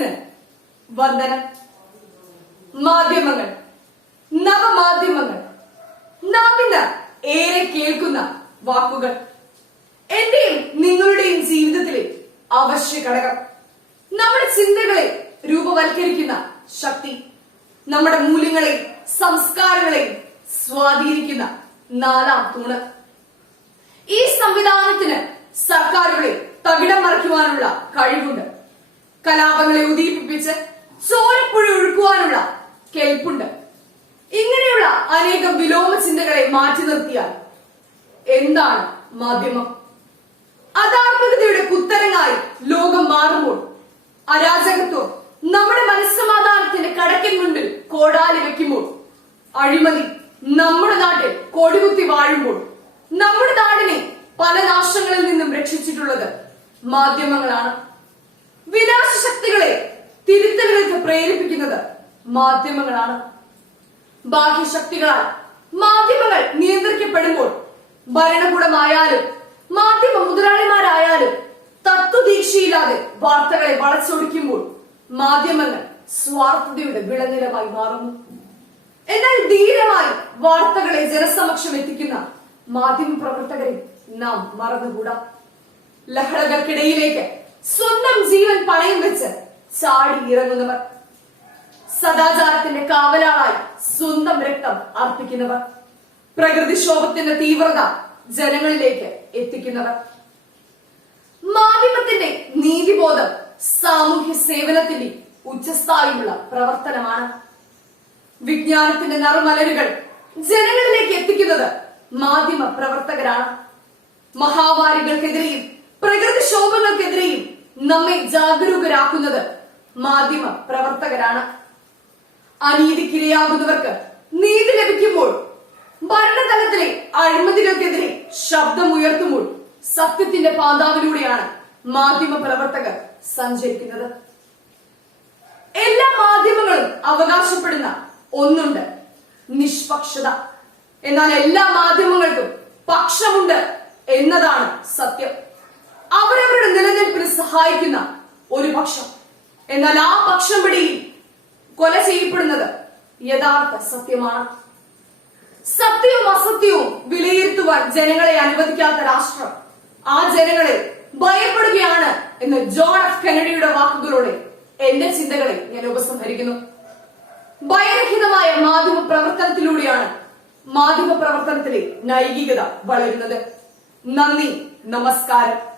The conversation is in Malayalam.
മനസ്സിന് വന്ദനം. മാധ്യമങ്ങൾ നവമാധ്യമങ്ങൾ നാം ഇന്ന് ഏറെ കേൾക്കുന്ന വാക്കുകൾ. എന്റെയും നിങ്ങളുടെയും ജീവിതത്തിലെ അവശ്യ ഘടകം. നമ്മുടെ ചിന്തകളെ രൂപവൽക്കരിക്കുന്ന ശക്തി. നമ്മുടെ മൂല്യങ്ങളെ സംസ്കാരങ്ങളെ സ്വാധീനിക്കുന്ന നാലാം തൂണ്. ഈ സംവിധാനത്തിന് സർക്കാരുകളെ തകിടം മറിക്കുവാനുള്ള കഴിവുണ്ട്. കലാപങ്ങളെ ഉദീപിപ്പിച്ച് ചോരപ്പുഴ ഒഴുക്കുവാനുള്ള കെൽപ്പുണ്ട്. ഇങ്ങനെയുള്ള അനേകം വിലോമ ചിന്തകളെ മാറ്റി നിർത്തിയാൽ എന്താണ് മാധ്യമം? അധാർമികതയുടെ കുത്തരങ്ങായി ലോകം മാറുമ്പോൾ അരാജകത്വം നമ്മുടെ മനസ്സമാധാനത്തിന്റെ കടക്കൻ മുന്നിൽ കോടാലി വെക്കുമ്പോൾ അഴിമതി നമ്മുടെ നാട്ടിൽ കൊടികുത്തി വാഴുമ്പോൾ നമ്മുടെ നാടിനെ പല നാശങ്ങളിൽ നിന്നും രക്ഷിച്ചിട്ടുള്ളത് മാധ്യമങ്ങളാണ്. വിനാശ ശക്തികളെ തിരുത്തലുകൾക്ക് പ്രേരിപ്പിക്കുന്നത് മാധ്യമങ്ങളാണ്. ബാഹ്യശക്തികളാൽ മാധ്യമങ്ങൾ നിയന്ത്രിക്കപ്പെടുമ്പോൾ ഭരണകൂടമായാലും മാധ്യമ മുതലാളിമാരായാലും തത്വദീക്ഷയില്ലാതെ വാർത്തകളെ വളച്ചൊടിക്കുമ്പോൾ മാധ്യമങ്ങൾ സ്വാർത്ഥതയുടെ വിളനിലമായി മാറുന്നു. എന്നാൽ ധീരമായി വാർത്തകളെ ജനസമക്ഷം എത്തിക്കുന്ന മാധ്യമ പ്രവർത്തകരെ നാം മറന്നുകൂടാ. ലഹളകൾക്കിടയിലേക്ക് പണയം വെച്ച് ചാടി ഇറങ്ങുന്നവർ സദാചാരത്തിന്റെ കാവലാളായി സ്വന്തം രക്തം അർപ്പിക്കുന്നവർ പ്രകൃതിക്ഷോഭത്തിന്റെ തീവ്രത ജനങ്ങളിലേക്ക് എത്തിക്കുന്നവർ. മാധ്യമത്തിന്റെ നീതിബോധം സാമൂഹ്യ സേവനത്തിന്റെ ഉച്ചസ്ഥായിയുള്ള പ്രവർത്തനമാണ്. വിജ്ഞാനത്തിന്റെ നറുമലരുകൾ ജനങ്ങളിലേക്ക് എത്തിക്കുന്നത് മാധ്യമ പ്രവർത്തകരാണ് മഹാമാരികൾക്കെതിരെയും പ്രകൃതിക്ഷോഭങ്ങൾക്കെതിരെയും നമ്മെ ജാഗരൂകരാക്കുന്നത് മാധ്യമ പ്രവർത്തകരാണ്. അനീതിക്കിരയാകുന്നവർക്ക് നീതി ലഭിക്കുമ്പോൾ ഭരണതലത്തിലെ അഴിമതികൾക്കെതിരെ ശബ്ദമുയർത്തുമ്പോൾ സത്യത്തിന്റെ പാതാവിലൂടെയാണ് മാധ്യമ പ്രവർത്തകർ സഞ്ചരിക്കുന്നത്. എല്ലാ മാധ്യമങ്ങളും അവകാശപ്പെടുന്ന ഒന്നുണ്ട് നിഷ്പക്ഷത. എന്നാൽ എല്ലാ മാധ്യമങ്ങൾക്കും പക്ഷമുണ്ട് എന്നതാണ് സത്യം. അവരവരുടെ നിലനിൽപ്പിന് സഹായിക്കുന്ന ഒരു പക്ഷം. എന്നാൽ ആ പക്ഷം പിടിയിൽ കൊല ചെയ്യപ്പെടുന്നത് യഥാർത്ഥ സത്യമാണ്. സത്യവും അസത്യവും വിലയിരുത്തുവാൻ ജനങ്ങളെ അനുവദിക്കാത്ത രാഷ്ട്രം ആ ജനങ്ങളെ ഭയപ്പെടുകയാണ് എന്ന് ജോൺ എഫ് കെനഡിയുടെ വാക്കുകളോടെ എന്റെ ചിന്തകളെ ഞാൻ ഉപസംഹരിക്കുന്നു. ഭയരഹിതമായ മാധ്യമ പ്രവർത്തനത്തിലൂടെയാണ് മാധ്യമ പ്രവർത്തനത്തിലെ നൈതികത വളരുന്നത്. നന്ദി നമസ്കാരം.